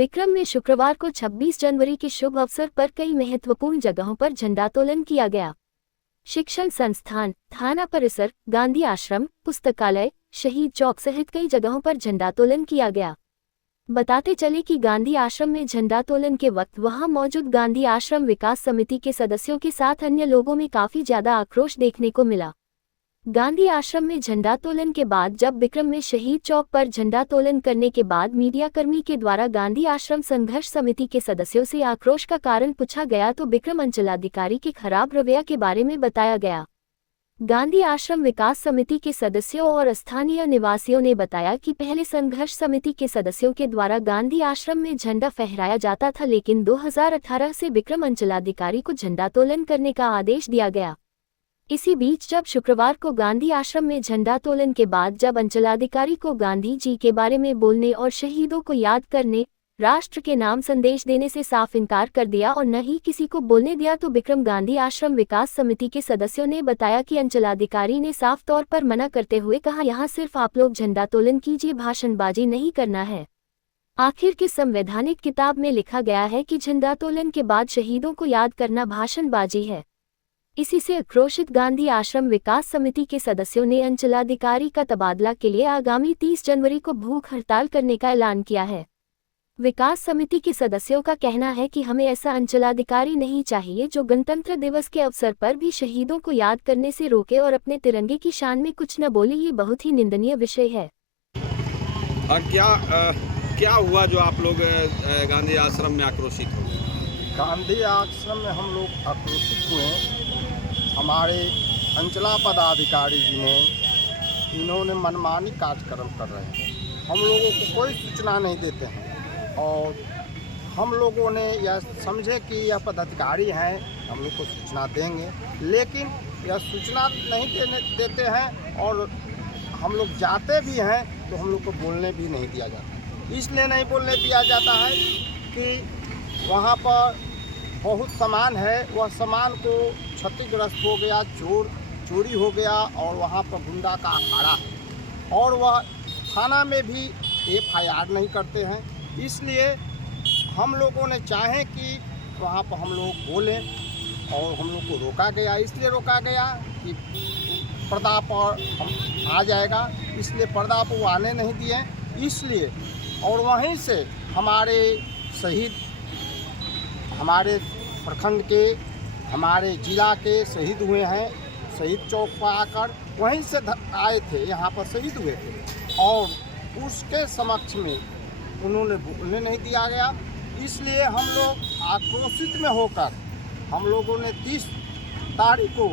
बिक्रम में शुक्रवार को 26 जनवरी के शुभ अवसर पर कई महत्वपूर्ण जगहों पर झंडोत्तोलन किया गया। शिक्षण संस्थान, थाना परिसर, गांधी आश्रम, पुस्तकालय, शहीद चौक सहित कई जगहों पर झंडोत्तोलन किया गया। बताते चले कि गांधी आश्रम में झंडोत्तोलन के वक्त वहां मौजूद गांधी आश्रम विकास समिति के सदस्यों के साथ अन्य लोगों में काफी ज्यादा आक्रोश देखने को मिला। गांधी आश्रम में झंडोत्तोलन के बाद जब बिक्रम में शहीद चौक पर झंडोत्तोलन करने के बाद मीडियाकर्मी के द्वारा गांधी आश्रम संघर्ष समिति के सदस्यों से आक्रोश का कारण पूछा गया तो बिक्रम अंचलाधिकारी के खराब रवैया के बारे में बताया गया। गांधी आश्रम विकास समिति के सदस्यों और स्थानीय निवासियों ने बताया कि पहले संघर्ष समिति के सदस्यों के द्वारा गांधी आश्रम में झंडा फहराया जाता था, लेकिन 2018 से बिक्रम अंचलाधिकारी को झंडोत्तोलन करने का आदेश दिया गया। इसी बीच जब शुक्रवार को गांधी आश्रम में झंडोत्तोलन के बाद जब अंचलाधिकारी को गांधी जी के बारे में बोलने और शहीदों को याद करने, राष्ट्र के नाम संदेश देने से साफ इनकार कर दिया और न ही किसी को बोलने दिया, तो बिक्रम गांधी आश्रम विकास समिति के सदस्यों ने बताया कि अंचलाधिकारी ने साफ तौर पर मना करते हुए कहा, यहाँ सिर्फ आप लोग झंडोत्तोलन कीजिए, भाषणबाजी नहीं करना है। आखिर किस संवैधानिक किताब में लिखा गया है कि झंडोत्तोलन के बाद शहीदों को याद करना भाषणबाजी है। इसी से आक्रोशित गांधी आश्रम विकास समिति के सदस्यों ने अंचलाधिकारी का तबादला के लिए आगामी 30 जनवरी को भूख हड़ताल करने का ऐलान किया है। विकास समिति के सदस्यों का कहना है कि हमें ऐसा अंचलाधिकारी नहीं चाहिए जो गणतंत्र दिवस के अवसर पर भी शहीदों को याद करने से रोके और अपने तिरंगे की शान में कुछ न बोले। ये बहुत ही निंदनीय विषय है। क्या हुआ जो आप लोग गांधी आश्रम में आक्रोशित हुए? गांधी आश्रम में हम लोग आक्रोशित हुए। हमारे अंचला पदाधिकारी जी ने इन्होंने मनमानी कार्यक्रम कर रहे हैं, हम लोगों को कोई सूचना नहीं देते हैं और हम लोगों ने यह समझे कि यह पदाधिकारी हैं, हम लोग को सूचना देंगे, लेकिन यह सूचना नहीं देते हैं और हम लोग जाते भी हैं तो हम लोग को बोलने भी नहीं दिया जाता। इसलिए नहीं बोलने दिया जाता है कि वहाँ पर बहुत सामान है, वह सामान को क्षतिग्रस्त हो गया, चोरी हो गया और वहाँ पर गुंडा का अखाड़ा है और वह थाना में भी FIR नहीं करते हैं। इसलिए हम लोगों ने चाहे कि वहाँ पर हम लोग बोलें और हम लोग को रोका गया। इसलिए रोका गया कि पर्दा पर हम आ जाएगा, इसलिए पर्दा पर वो आने नहीं दिए। इसलिए और वहीं से हमारे शहीद, हमारे प्रखंड के, हमारे ज़िला के शहीद हुए हैं, शहीद चौक पर आकर वहीं से आए थे, यहाँ पर शहीद हुए थे और उसके समक्ष में उन्होंने बोलने नहीं दिया गया। इसलिए हम लोग आक्रोशित में होकर हम लोगों ने 30 तारीख को,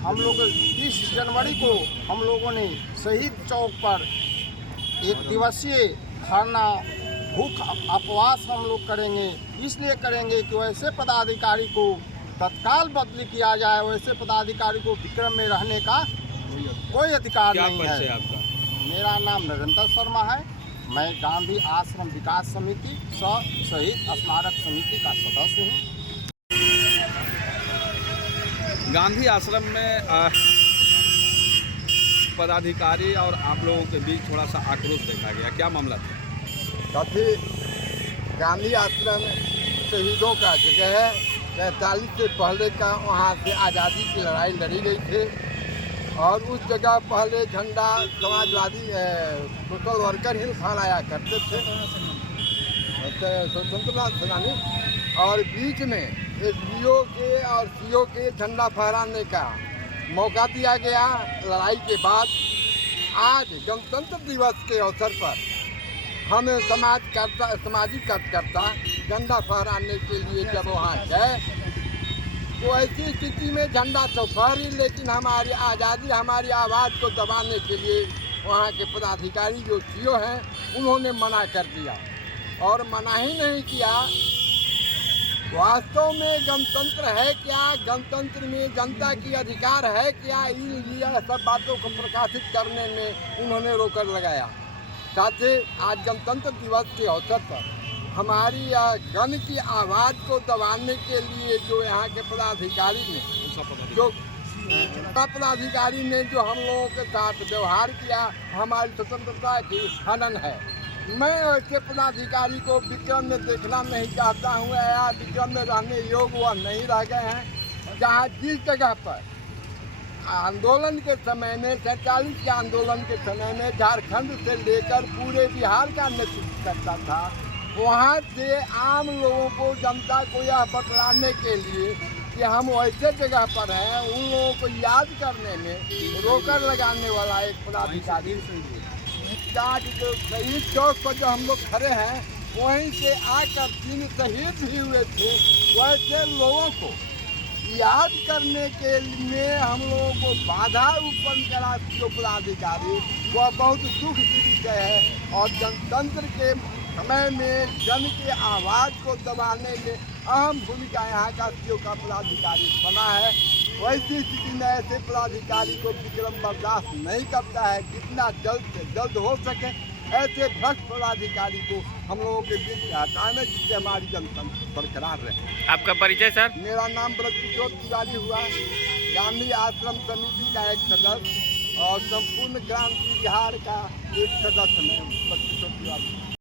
हम लोग 30 जनवरी को हम लोगों ने शहीद चौक पर 1 दिवसीय धरना भूख उपवास हम लोग करेंगे। इसलिए करेंगे कि वैसे पदाधिकारी को तत्काल बदली किया जाए, वैसे पदाधिकारी को बिक्रम में रहने का कोई अधिकार नहीं है। आपका? मेरा नाम नरेंद्र शर्मा है, मैं गांधी आश्रम विकास समिति शहीद स्मारक समिति का सदस्य हूँ। गांधी आश्रम में पदाधिकारी और आप लोगों के बीच थोड़ा सा आक्रोश देखा गया, क्या मामला था? काफ़ी गांधी आश्रम शहीदों का जगह है। 43 से पहले का वहाँ से आज़ादी की लड़ाई लड़ी गई थी और उस जगह पहले झंडा समाजवादी सोशल वर्कर ही फहराया करते थे, स्वतंत्रता सेनानी, और बीच में SDO के और CO के झंडा फहराने का मौका दिया गया। लड़ाई के बाद आज गणतंत्र दिवस के अवसर पर हम सामाजिक कार्यकर्ता झंडा फहराने के लिए जब वहाँ गए तो ऐसी स्थिति में झंडा तो फहरी, लेकिन हमारी आज़ादी, हमारी आवाज़ को दबाने के लिए वहाँ के पदाधिकारी जो CO हैं उन्होंने मना कर दिया और मना ही नहीं किया। वास्तव में गणतंत्र है क्या, गणतंत्र में जनता की अधिकार है क्या, इन सब बातों को प्रकाशित करने में उन्होंने रोक लगाया। साथ ही आज गणतंत्र दिवस के अवसर पर हमारी गण की आवाज़ को दबाने के लिए जो यहाँ के पदाधिकारी ने जो हम लोगों के साथ व्यवहार किया, हमारी स्वतंत्रता की हनन है। मैं ऐसे पदाधिकारी को विक्रम में देखना नहीं चाहता हूँ या विक्रम में रहने योग्य वह नहीं रह गए हैं। जहाँ जिस जगह पर आंदोलन के समय में 47 के आंदोलन के समय में झारखंड से लेकर पूरे बिहार का नेतृत्व करता था, वहाँ से आम लोगों को, जनता को यह बतलाने के लिए कि हम ऐसे जगह पर हैं, उन लोगों को याद करने में रोकर लगाने वाला एक पदाधिकारी। आज जो शहीद चौक पर जो हम लोग खड़े हैं, वहीं से आकर 3 शहीद भी हुए थे, वैसे लोगों को याद करने के लिए हम लोगों को बाधा उत्पन्न करा जो पदाधिकारी, वह बहुत दुख की विषय है। और जनतंत्र के समय में जन के आवाज़ को दबाने में अहम भूमिका यहाँ का सीओ का पदाधिकारी बना है। वैसी स्थिति में ऐसे पदाधिकारी को विक्रम बर्दाश्त नहीं करता है। जितना जल्द से जल्द हो सके ऐसे भ्रष्ट पदाधिकारी को हम लोगों के बीच हटाने, जिससे हमारी जनतंत्र बरकरार रहे। आपका परिचय सर? मेरा नाम ब्रजकिशोर तिवारी हुआ, गांधी आश्रम समिति का एक सदस्य और संपूर्ण क्रांति बिहार का एक सदस्य मैं ब्रजकिशोर तिवारी।